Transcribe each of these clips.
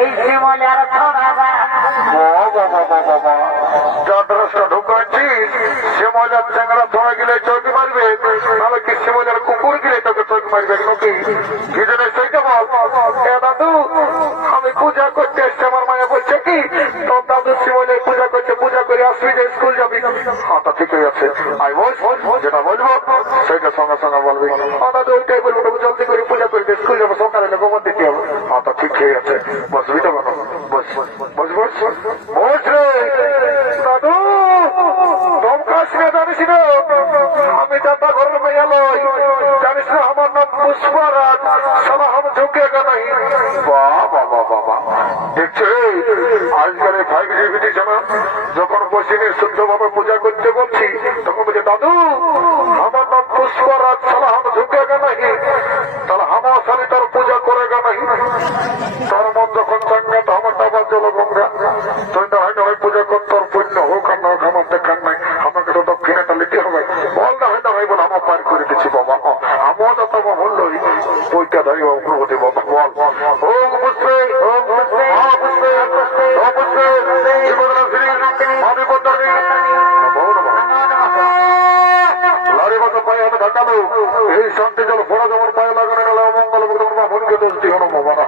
এই শিমলের ছড়াবা যন্ত্রস্ত ঢুকাচ্ছি শিমলের চেংরা ধরে গেলে চৌকি মারবে। তাহলে কি শিমলের কুকুর গেলে তোকে চৌকি মারবে নাকি? ভিতরে সেইটা বল? এ দাদু, আমি পূজা করতে এসছি। আমার মায়া বলছে কি? তোর দাদু শিমলের পূজা করছে। পূজা করে আসবি যে স্কুল হ্যাঁ তা ঠিকই আছে আই যেটা বলব, সেইটা সঙ্গে সঙ্গে বলবি। হ্যাঁ ওইটাই বলব তোকে জলদি করে পূজা করে স্কুল যাব, সকালে গোবর দিতে হবে। হ্যাঁ তা ঠিকই আছে বসবি তো বস বস। বস দাদু! জানিস না? আমি জানিস না, আমার নাম পুষ্পরাজ। সারা হাম ঝুঁকেগা বাবা বাবা দেখছে আজকাল ফাইভ জিবি দিচ্ছে না? যখন বসিনি শুদ্ধভাবে পূজা করতে বলছি, তখন বলছে, দাদু আমার নাম পুষ্পরাজ সারা হাম ঝুঁকেগা নাই তাহলে আমার সালি তার পূজা করেগা নাই তার মন যখন চাঙ্গা, তো আমার টাকা জল গঙ্গা। তুই তো হয়তো হয় পূজা কর, তোর পুণ্য হোক আর না হোক আমার দেখার নাই। আমাকে তো দক্ষিণাটা নিতে হবে। বল না হয়তো হয় বল আমার পার করে দিচ্ছি বাবা আমিও তো তোমার ঢাকালো এই শান্তি জল ফোড়া যেমন পায়ে লাগানো গেল মঙ্গল ভগবান ভূমিকে দোষ দিও না বাবা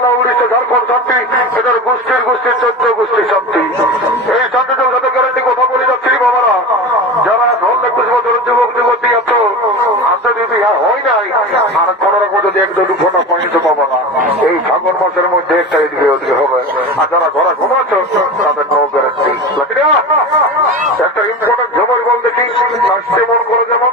বাংলা উড়িষ্যা ঝাড়খণ্ড শান্তি, এদের গোষ্ঠীর গোষ্ঠীর চোদ্দ গোষ্ঠী শান্তি। এই শান্তিদের সাথে গ্যারান্টি কথা বলে যাচ্ছি বাবারা, যারা ঢোল একুশ বছরের যুবক, যুবতী এত আসে দিদি হয় নাই। আর কোন রকম যদি এক দু ঘণ্টা পয়েন্ট পাবো না, এই ফাগুন মাসের মধ্যে একটা এদিকে ওদিকে হবে। আর যারা ঘরে ঘুমাচ্ছ, তাদের নো গ্যারান্টি একটা ইম্পর্টেন্ট ঝুমর বল দেখি লাস্টে মন করে যেমন